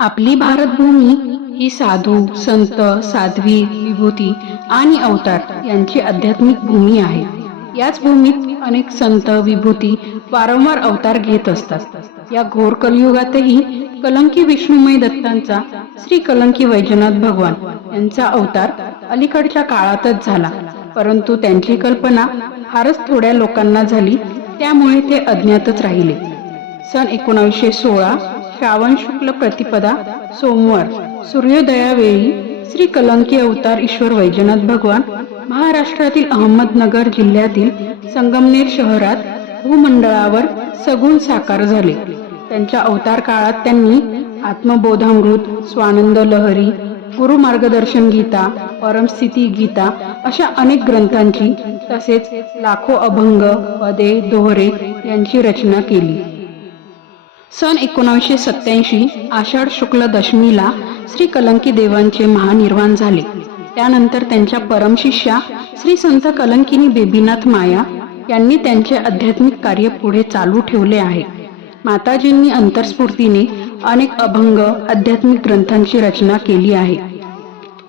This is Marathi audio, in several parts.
आपली भारतभूमी ही साधू संत साध्वी विभूती आणि अवतार यांची आध्यात्मिक भूमी आहे. याच भूमीत अनेक संत विभूती वारंवार अवतार घेत असतात. या घोर कलयुगातही कलंकी विष्णुमय दत्तांचा श्री कलंकी वैजनाथ भगवान यांचा अवतार अलीकडच्या काळातच झाला. परंतु त्यांची कल्पना फारच थोड्या लोकांना झाली त्यामुळे ते अज्ञातच राहिले. सन एकोणावीसशे सोळा श्रावण शुक्ल प्रतिपदा सोमवार. सूर्योदयावेळी श्री कलंकी अवतार ईश्वर वैजनाथ भगवान महाराष्ट्रातील अहमदनगर जिल्ह्यातील संगमनेर शहरात भूमंडळावर सगुण साकार झाले. त्यांच्या अवतार काळात त्यांनी आत्मबोधामृत स्वानंद लहरी गुरु मार्गदर्शन गीता परमस्थिती गीता अशा अनेक ग्रंथांची तसेच लाखो अभंग पदे दोहरे यांची रचना केली. सन एकोणीसशे सत्याऐंशी आषाढ शुक्ल दशमीला श्री कलंकी देवांचे महानिर्वाण झाले. त्यानंतर त्यांच्या परमशिष्या श्री संत कलंकिनी बेबीनाथ माया यांनी त्यांचे आध्यात्मिक कार्य पुढे चालू ठेवले आहे. माताजींनी अंतरस्फूर्तीने अनेक अभंग आध्यात्मिक ग्रंथांची रचना केली आहे.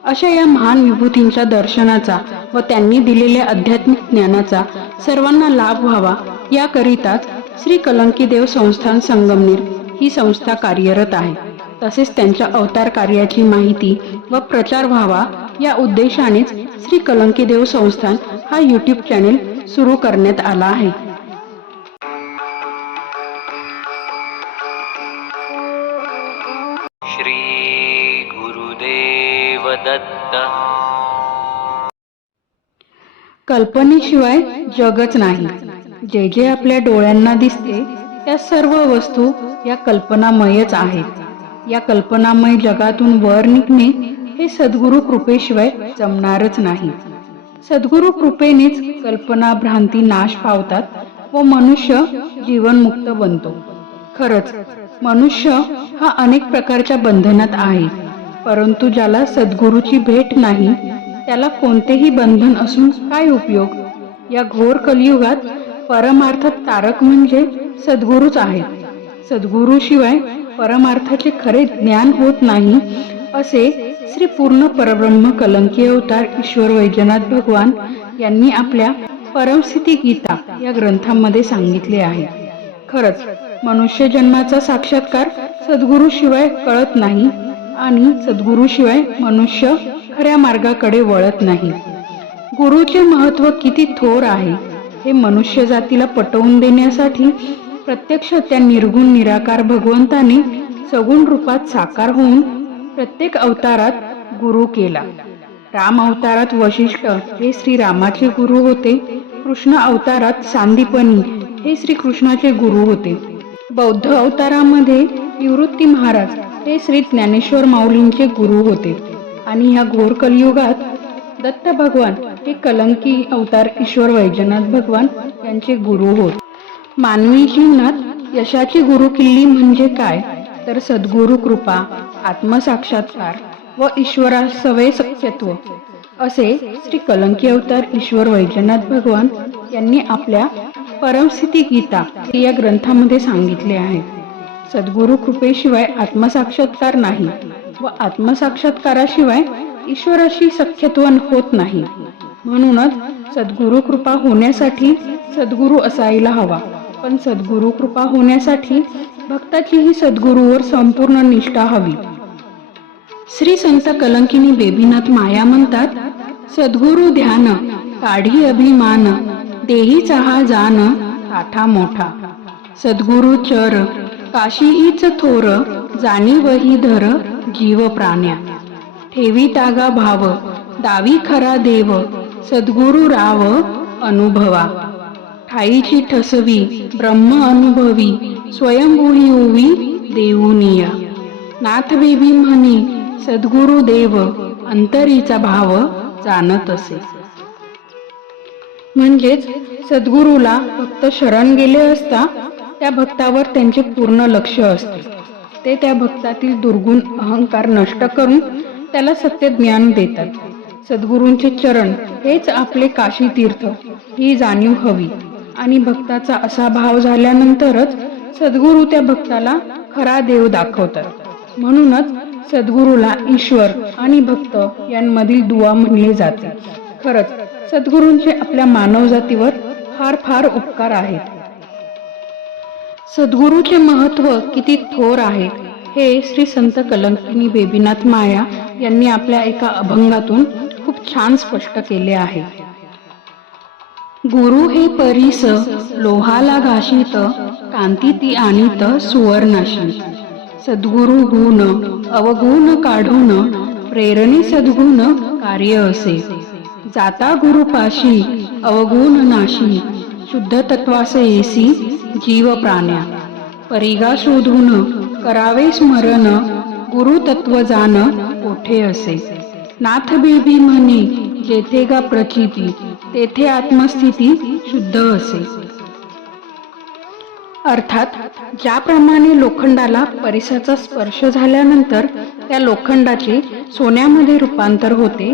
अशा या महान विभूतींच्या दर्शनाचा व त्यांनी दिलेल्या आध्यात्मिक ज्ञानाचा सर्वांना लाभ व्हावा याकरिताच श्री कलंकी देव संस्थान संगमनेर ही संस्था कार्यरत आहे. तसेच त्यांच्या अवतार कार्याची माहिती व प्रचार व्हावा या उद्देशानेच श्री कलंकी देव संस्थान हा यूट्यूब चॅनेल सुरू करण्यात आला आहे. श्री गुरुदेव दत्त. कल्पनेशिवाय जगच नाही. जे जे आपल्या डोळ्यांना दिसते त्या सर्व वस्तू या कल्पनामयच आहेत. या कल्पनामय जगातून वर निघणे हे सद्गुरु कृपेशिवाय जमणारच नाही. सद्गुरु कृपेनेच कल्पना भ्रांती नाश पावतात व मनुष्य जीवनमुक्त बनतो. खरंच मनुष्य हा अनेक प्रकारच्या बंधनात आहे. परंतु ज्याला सद्गुरूची भेट नाही त्याला कोणतेही बंधन असून काय उपयोग? या घोर कलियुगात परमार्थ तारक म्हणजे सद्गुरूच आहेत सद्गुरूशिवाय परमार्थाचे खरे ज्ञान होत नाही असे श्री पूर्ण परब्रह्म कलंकी अवतार ईश्वर वैजनाथ भगवान यांनी आपल्या परमस्थिती गीता या ग्रंथामध्ये सांगितले आहे. खरंच मनुष्य जन्माचा साक्षात्कार सद्गुरूशिवाय कळत नाही आणि सद्गुरूशिवाय मनुष्य खऱ्या मार्गाकडे वळत नाही. गुरुचे महत्त्व किती थोर आहे हे मनुष्य जातीला पटवून देण्यासाठी प्रत्यक्ष त्या निर्गुण निराकार भगवंताने सगुण रूपात साकार होऊन प्रत्येक अवतारात गुरु केला. राम अवतारात वशिष्ठ हे श्री रामाचे गुरु होते. कृष्ण अवतारात सांदीपनी हे श्री कृष्णाचे गुरु होते. बौद्ध अवतारामध्ये निवृत्ती महाराज हे श्री ज्ञानेश्वर माऊलींचे गुरु होते. आणि ह्या घोर कलियुगात दत्त भगवान ते कलंकी अवतार ईश्वर वैजनाथ भगवान यांचे गुरु होत. मानवी जीवनात यशाची गुरु किल्ली म्हणजे काय? तर सद्गुरु कृपा आत्मसाक्षात्कार व ईश्वरा सवय सत्यत्व असे श्री कलंकी अवतार ईश्वर वैजनाथ भगवान यांनी आपल्या परमस्थिती गीता या ग्रंथामध्ये सांगितले आहे. सद्गुरु कृपेशिवाय आत्मसाक्षात्कार नाही व आत्मसाक्षात्काराशिवाय ईश्वराशी सख्यत्व होत नाही. म्हणूनच सद्गुरु कृपा होण्यासाठी सद्गुरू असायला हवा. पण सद्गुरु कृपा होण्यासाठी भक्ताचीही सद्गुरूवर संपूर्ण निष्ठा हवी. श्री संत कलंकिनी बेबीनाथ माया म्हणतात सद्गुरु ध्यान काढी अभिमान देही चहा जान आठा मोठा. सद्गुरु चर काशीहीच थोर जाणीवही धर जीव प्राण्या. ठेवी तागा भाव दावी खरा देव सद्गुरु राव अनुभवा. ठाईची ठसवी ब्रह्म अनुभवी स्वयंभूही उवी देऊनिया नाथ बेबी म्हणी सद्गुरु देव अंतरीचा भाव जाणत असे. म्हणजेच सद्गुरूला फक्त शरण गेले असता त्या भक्तावर त्यांचे पूर्ण लक्ष असते. ते त्या भक्तातील दुर्गुण अहंकार नष्ट करून त्याला सत्य ज्ञान देतात. सद्गुरूंचे चरण हेच आपले काशी तीर्थ. ही जाणीव हवी. आणि भक्ताचा असा भाव झाल्यानंतरच सद्गुरू त्या भक्ताला खरा देव दाखवतात. म्हणूनच सद्गुरूला ईश्वर आणि भक्त यांमधील दुवा म्हणले जाते. खरंच सद्गुरूंचे आपल्या मानवजातीवर फार फार उपकार आहेत. सद्गुरूचे महत्त्व किती थोर आहे हे श्री संत कलंकिनी बेबीनाथ माया यांनी आपल्या एका अभंगातून खूप छान स्पष्ट केले आहे. गुरु हे परीस लोहाला घाशीत कांती ती आणीत सुवर्णाशी सद्गुरु गुण अवगुण काढून प्रेरणी सद्गुण कार्य असे. जाता गुरुपाशी अवगुण नाशी. शुद्ध तत्वासे येसी जीव प्राण्या. परिगा शोधून करावे स्मरण गुरु तत्व जाण कोठे असे. नाथ बेबी म्हणे जेथे गा प्रचिती तेथे आत्मस्थिती शुद्ध असे. अर्थात ज्याप्रमाणे लोखंडाला परिसाचा स्पर्श झाल्यानंतर त्या लोखंडाचे सोन्यामध्ये रूपांतर होते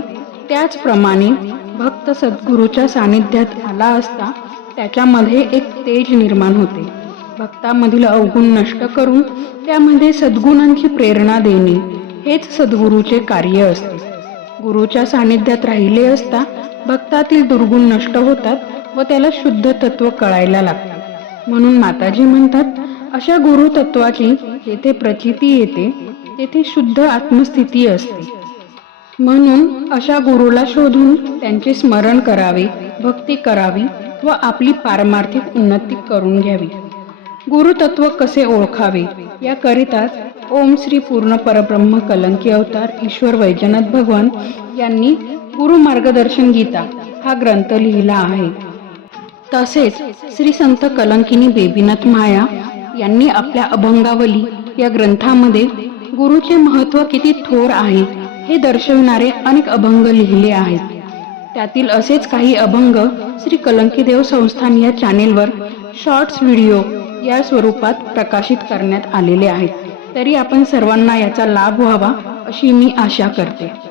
त्याचप्रमाणे भक्त सद्गुरूच्या सानिध्यात आला असता त्याच्यामध्ये एक तेज निर्माण होते. भक्तामधील अवगुण नष्ट करून त्यामध्ये सद्गुणांची प्रेरणा देणे हेच सद्गुरूचे कार्य असते. गुरुच्या सानिध्यात राहिले असता भक्तातील दुर्गुण नष्ट होतात व त्याला शुद्ध तत्व कळायला लागतात म्हणून माताजी म्हणतात अशा गुरु तत्वाची जेथे प्रचिती येते तेथे शुद्ध आत्मस्थिती असते. म्हणून अशा गुरुला शोधून त्यांचे स्मरण करावे भक्ती करावी व आपली पारमार्थिक उन्नती करून घ्यावी. गुरुतत्व कसे ओळखावे? याकरिताच ओम श्री पूर्ण परब्रह्म कलंकी अवतार ईश्वर वैजनाथ भगवान यांनी गुरु मार्गदर्शन गीता हा ग्रंथ लिहिला आहे. तसेच श्री संत कलंकिनी बेबीनाथ माया यांनी आपल्या अभंगावली या ग्रंथामध्ये गुरुचे महत्त्व किती थोर आहे हे दर्शविणारे अनेक अभंग लिहिले आहेत. त्यातील असेच काही अभंग श्री कलंकी देव संस्थान या चॅनेलवर शॉर्ट्स व्हिडिओ या स्वरूपात प्रकाशित करण्यात आलेले आहेत. तरी आपण सर्वांना याचा लाभ व्हावा अशी मी आशा करते.